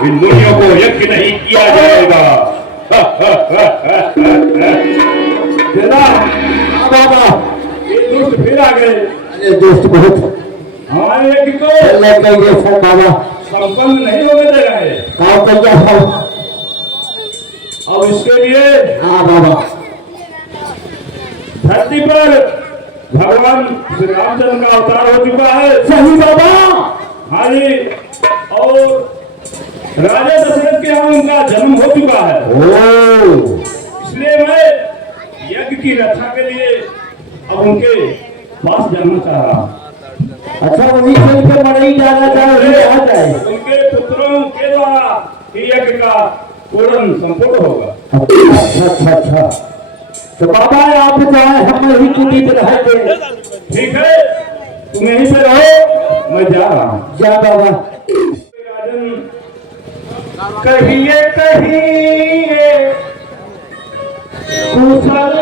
इन दुनियों को यज्ञ नहीं किया जाएगा। बाबा ये दुष्ट फिर आ गए। अरे दोस्त बहुत हमारे यज्ञ को बाबा संपन्न नहीं होने दे रहे। काम कर गया अब इसके लिए हाँ बाबा धरती पर भगवान श्री रामचंद्र का अवतार हो चुका है। सही बाबा। हाँ जी, और राजा दशरथ के यहाँ उनका जन्म हो चुका है। इसलिए मैं यज्ञ की रक्षा के लिए अब उनके पास जाना चाह रहा हूँ। अच्छा वही चल के मरई जाना चाहे आ जाए। उनके पुत्रों के द्वारा यज्ञ का पूर्ण संपूर्ण होगा। अच्छा अच्छा तो बाबा आप चाहे हम यही के बीच रहेंगे। ठीक है, तुम यहीं से रहो, मैं जा रहा हूँ। जा बाबा। कहिए कहिए कुशल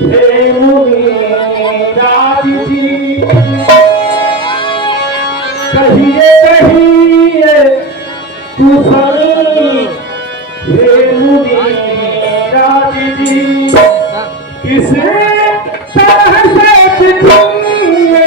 हे मुनिराज जी, कहिए कहिए कुशल हे मुनिराज जी, किस तरह से तुमने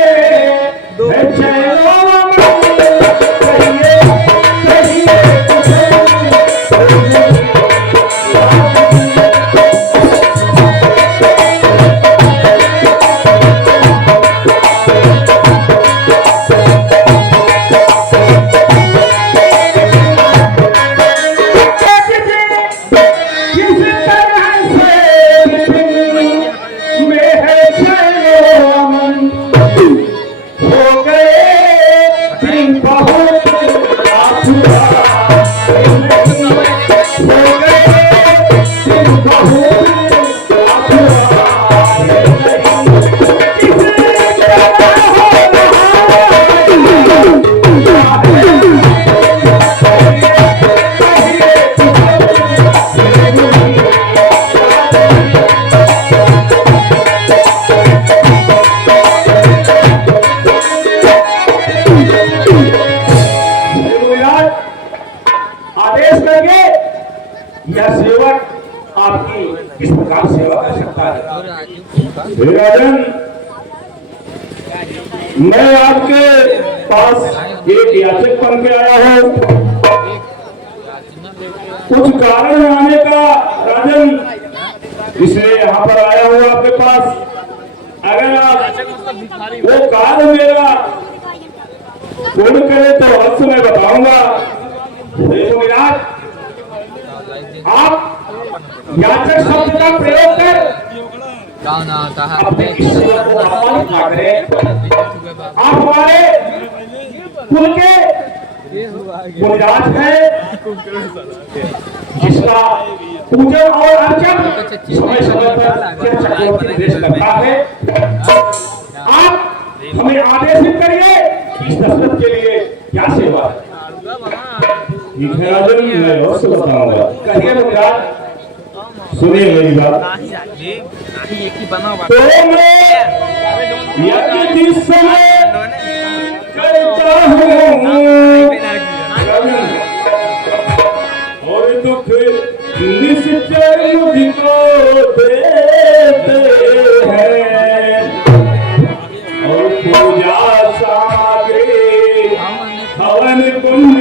किस प्रकार सेवा कर सकता है। राजन, मैं आपके पास एक याचक बन के आया हूँ। कुछ कारण आने का राजन, इसलिए यहाँ पर आया हूँ आपके पास। अगर आप वो कार्य मेरा पूर्ण करे तो अवश्य मैं बताऊंगा। देखो विराट, आप याचक शब्द का प्रयोग कर अपने ईश्वर को अपमानित ना करें। आप हमारे कुल के बुनियाद है, जिसका पूजन और अर्चन समय समय पर चक्रवर्ती निर्देश करता है। आप हमें आदेशित करिए इस दशरथ के लिए क्या सेवा है। राजन, मैं अवश्य बताऊंगा। कहिए मुराद, सुनिए मेरी बात। तो मैं यज्ञ जिस समय करता हूँ हवन कुंड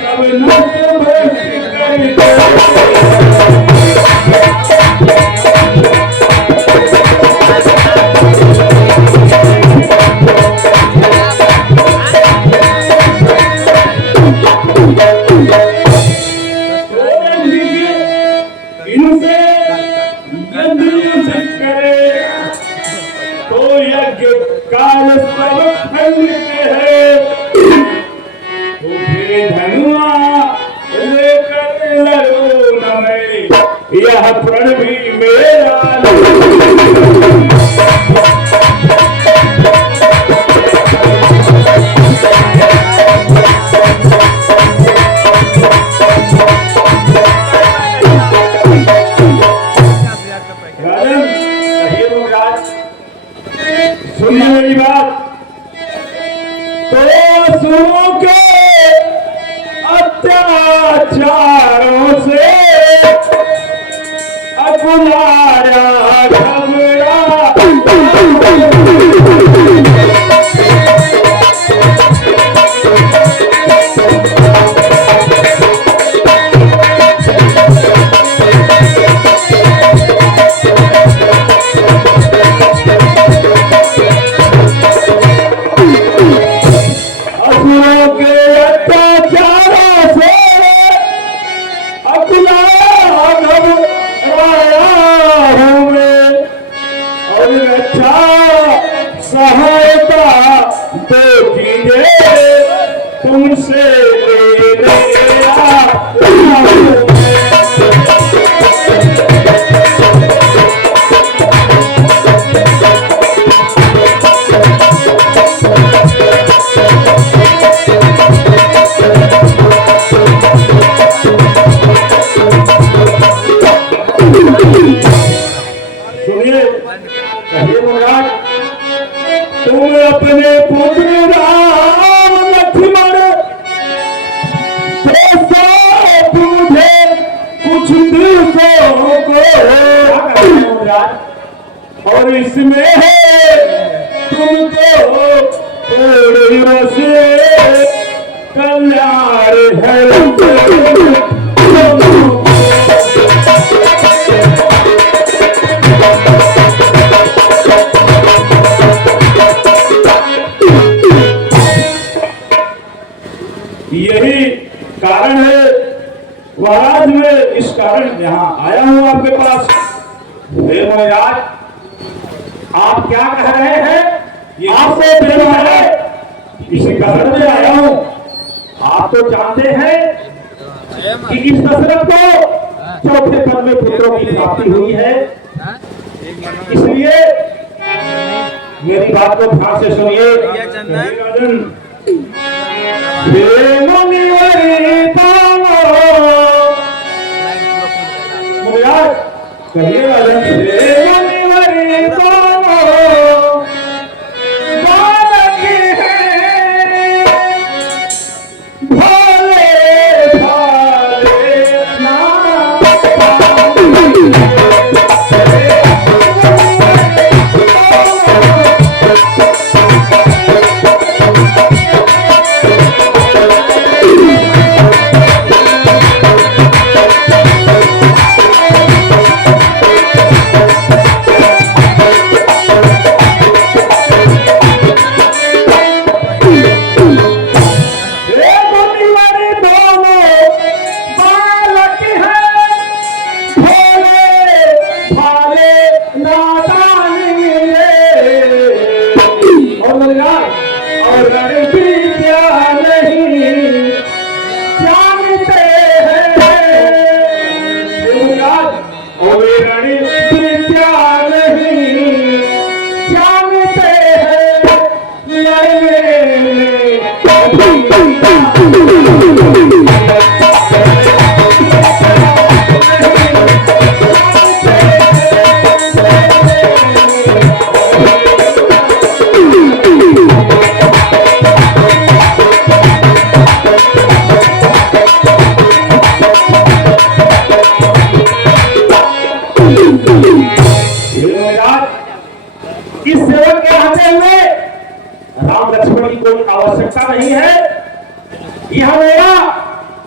सब नर करके इनसे यज्ञ करे तो यज्ञ काल सब खंडित है तो फिर धनुआ लेकर लड़ो न मैं यह प्रण भी मेरा सुनिए मेरी बात तो सुनो के अत्याचारों से अकुलारा घबरा सहायता तो कीजिए तुमसे सुनिए तुम अपने पुत्र राम लक्ष्मण तो सब मुझे कुछ दिवसों को और इसमें है तुमको थोड़ी से कल्याण है यही कारण है महाराज में इस कारण यहाँ आया हूँ आपके पास। हे महाराज आप क्या कह रहे हैं? आपसे प्रेम है इसी कारण में आया हूँ। आप तो जानते हैं कि इस दशरथ को चौथे पद में पुत्रों की प्राप्ति हुई है, इसलिए मेरी बात को ध्यान से सुनिए। कहिए यह मेरा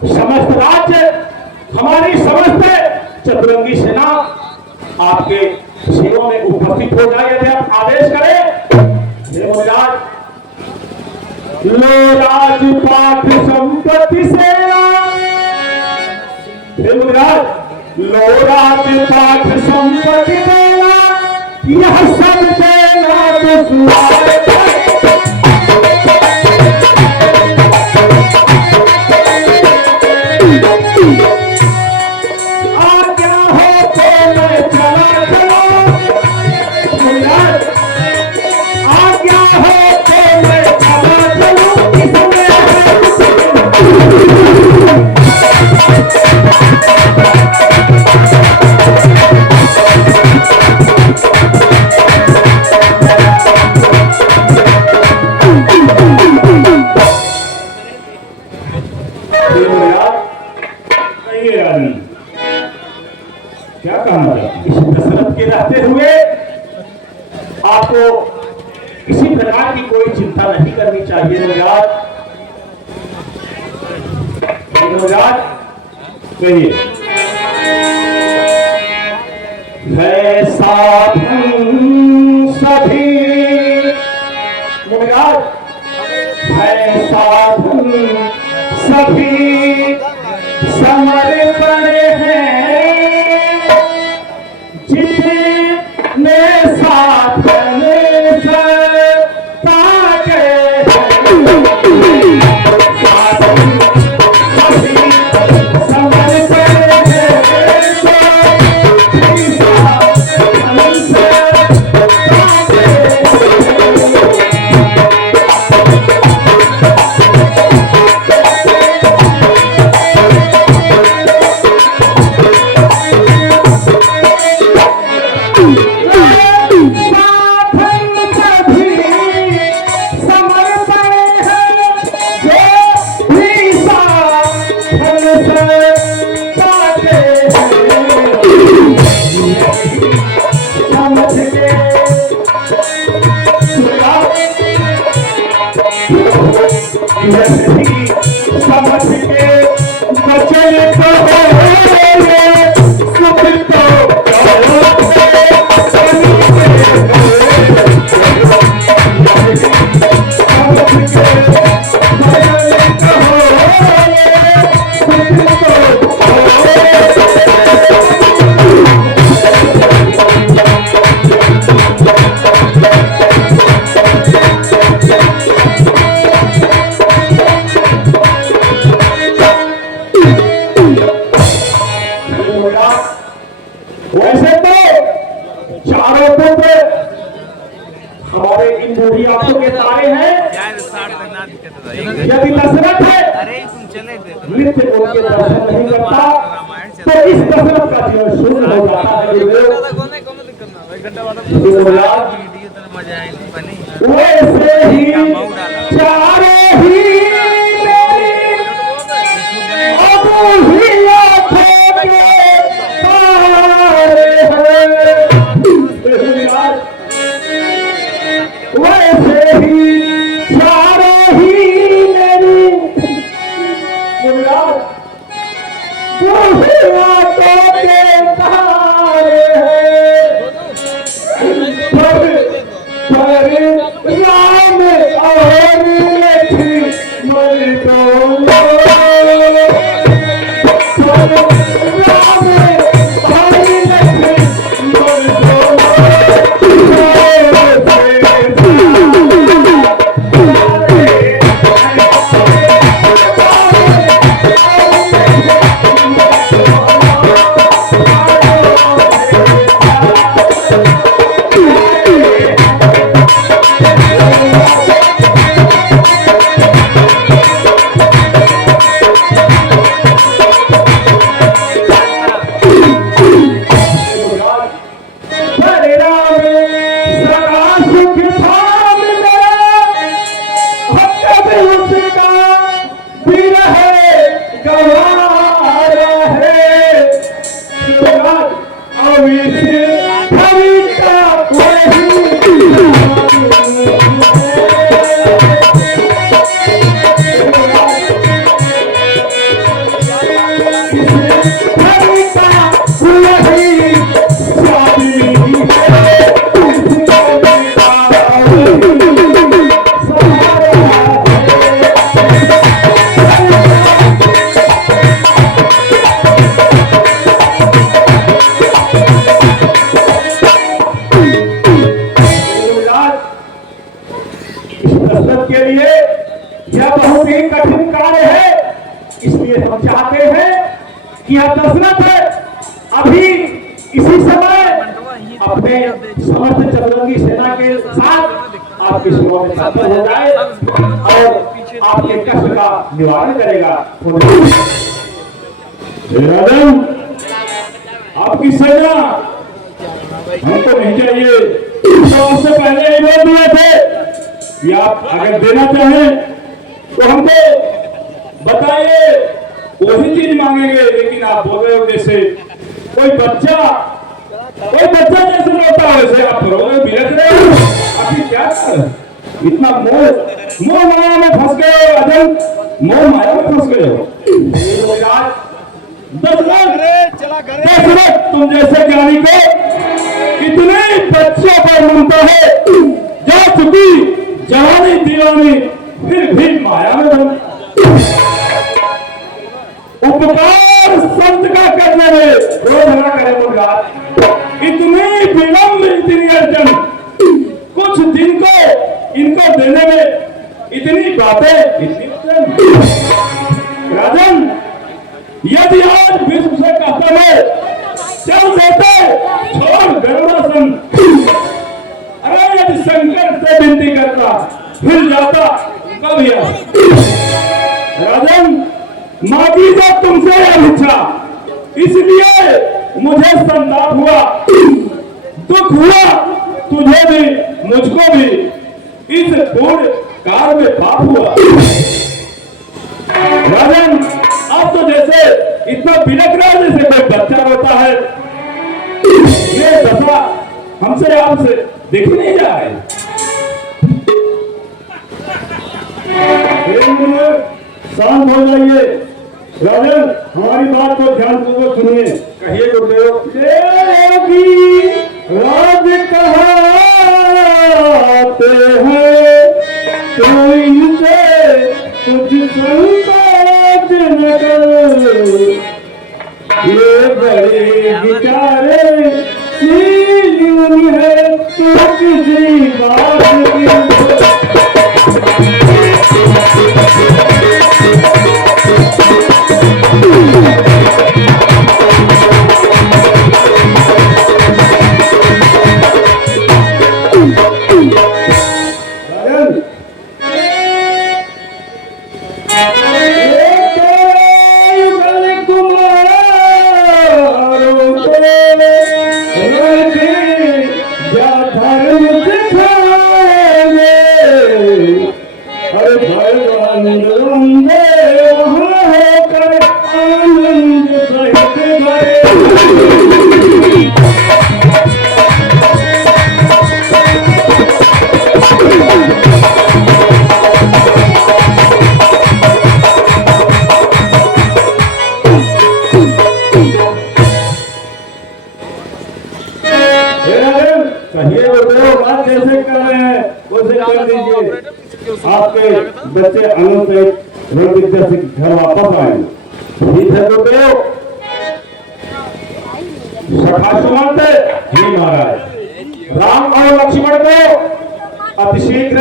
समस्त राज्य, हमारी समस्त चतुरंगी सेना आपके सेवा में उपस्थित हो जाए, यदि आप आदेश करें। हे मुनिराज, लो राजपाट संपत्ति सेना, हे मुनिराज, लो राजपाट संपत्ति देना, यह सब देना तो सुनाए। आज्ञा हो तो मैं चला चलूं, मुनिराज, आज्ञा हो तो मैं चला चलूं, इसमें क्या कहना है? इस दशरथ के रहते हुए आपको किसी प्रकार की कोई चिंता नहीं करनी चाहिए। नवजात कहिए, है साधन सभी, नवजात है साधन सभी समर्पण हैं, जितने साधन सत्ता के साधन सभी समर्पण हैं, समझ के बचन को सुख वैसे तो चारों पे हमारे इन बूढ़ी आंखों के तारे हैं, यदि दशरथ है नित्य उनके दर्शन नहीं करता तो इस दशरथ का जीवन शून्य हो जाता है। वैसे ही चारों ही वैसे ही सारे ही मेरी मुराद बुढ़िया तो के तारे हैं, पर राम और लक्ष्मण दोनों इसलिए हम चाहते हैं कि यह दशरथ अभी इसी समय अपने समस्त चतुरंगी सेना के साथ आपकी सेवा में शामिल हो जाए और आपके कष्ट का निवारण करेगा। राजन, आपकी सेना हमको नहीं चाहिए। तो आपसे पहले ही बोल दिए थे कि आप अगर देना चाहें तो हमको बताइए, वही चीज मांगेंगे। लेकिन आप बोल रहे हो जैसे कोई बच्चा जैसे रोता है वैसे आप रोए बिलख रहे हो। आखिर क्या इतना मोह माया में फंस गए हो राजन, मोह माया में फंस गए हो। दशरथ तुम जैसे ज्ञानी को इतने बच्चों पर ममता है, जा चुकी जवानी दीवानी फिर भी माया में बन। उपकार संत का करने में रोज ना करे मुर्गा। इतनी विलंब इतनी अर्जन, कुछ दिन को इनको देने में इतनी बातें इतनी राजन, यदि आज विश्व से कहता है चल देते छोड़ गरुड़ासन, अरे यदि शंकर से विनती करता फिर जाता कब यार। राजन, मांगी तो तुमसे यह इच्छा, इसलिए मुझे संताप हुआ, दुख हुआ तुझे भी मुझको भी, इस पूर्ण काल में पाप हुआ। राजन, अब तो जैसे इतना बिलख रहा है जैसे कोई बच्चा रोता है। ये दशा हमसे आपसे देख नहीं जा रही। शांत हो जाइए। राजन, हमारी बात को ध्यानपूर्वक सुनिए। कहिए गुरुदेव। राज कहते हैं तो इनसे कुछ संकोच न कर, ये बड़े विचारे सीन है तो किसी बात की। आपके बच्चे आनंद से रण विद्या से घर वापस आए। ठीक है गुरुदेव। सखा सुमंत जी महाराज, राम और लक्ष्मण को अतिशीघ्र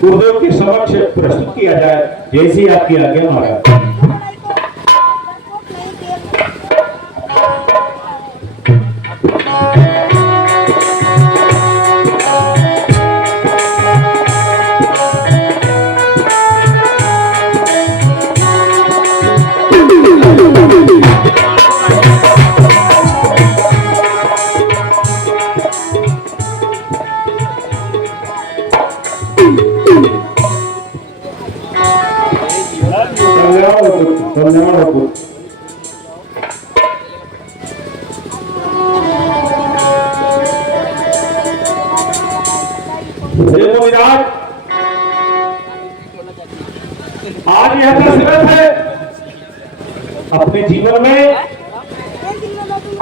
गुरुदेव के समक्ष प्रस्तुत किया जाए, जैसी आपकी आज्ञा महाराज। आज यह दशरथ है अपने जीवन में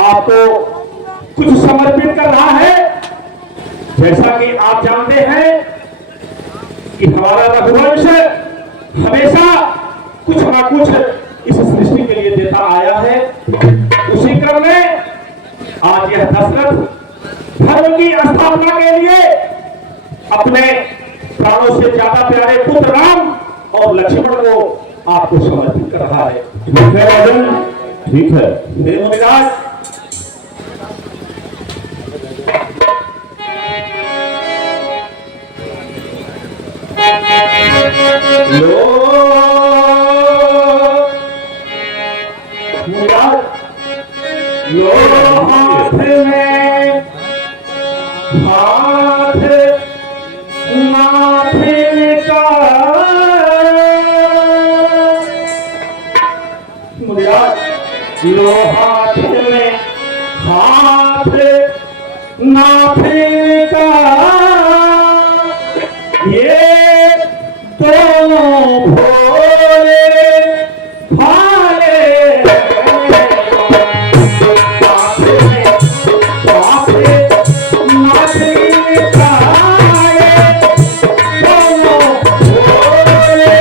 आपको कुछ समर्पित कर रहा है। जैसा कि आप जानते हैं कि हमारा रघुवंश हमेशा कुछ ना कुछ इस सृष्टि के लिए देता आया है। उसी क्रम में आज यह दशरथ धर्म की स्थापना के लिए अपने प्राणों से ज्यादा प्यारे पुत्र राम और लक्ष्मण को आपको समर्पित कर रहा है। ठीक है राजन, ठीक है। मेरे मिजाज लो मिजाज लो हाथ में हाथ माथे का मिजाज लो हाथ में हाथ नाथे का ये दोनों भोले भाले नाथे नाथे नाथे का ये दोनों भोले भाले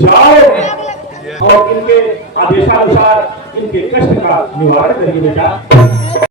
जाओ और इनके आदेशानुसार इनके कष्ट का निवारण करिए बेटा।